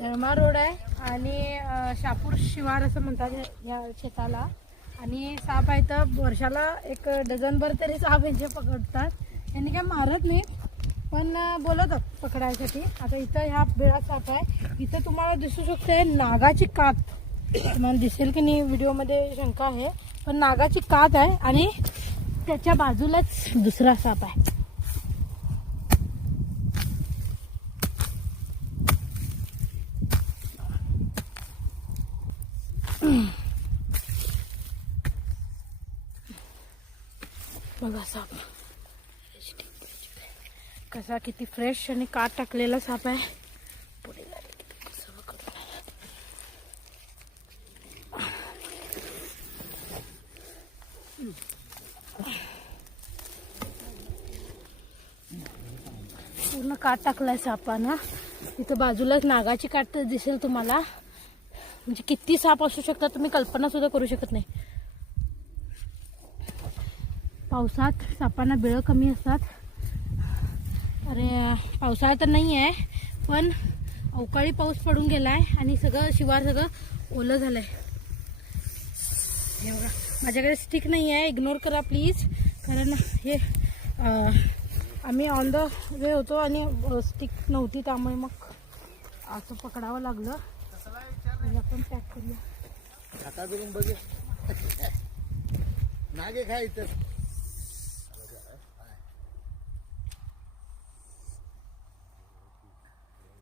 येळमा road आहे आणि शापूर शिवार असं म्हणतात या शेताला. आणि साप आहे तर वर्षाला एक डझनभर तरी साप यांचे पकडतात. यांनी काय मारत नाहीत पण बोलवतात पकडायसाठी. आता इथं ह्या बिळात साप आहे. इथं तुम्हाला दिसू शकते नागाची कात. तुम्हाला दिसेल की नाही व्हिडिओमध्ये शंका आहे, पण नागाची कात आहे आणि त्याच्या बाजूलाच दुसरा साप आहे. बघा साप कसा किती फ्रेश आणि काट टाकलेला साप आहे. पुढे पूर्ण काट टाकलाय सापानं. तिथं बाजूलाच नागाची काट दिसेल तुम्हाला. म्हणजे किती साप असू शकतात तुम्ही कल्पना सुद्धा करू शकत नाही. पावसात सापांना बिळं कमी असतात. अरे पावसाळा तर नाही आहे पण अवकाळी पाऊस पडून गेलाय आणि सगळं शिवार सगळं ओलं झालंय. हे बघा माझ्याकडे स्टिक नाही आहे, इग्नोर करा प्लीज. कारण हे आम्ही ऑन द वे होतो आणि स्टिक नव्हती त्यामुळे मग असं पकडावं लागलं. आपण पॅक करूया. नागे खायचं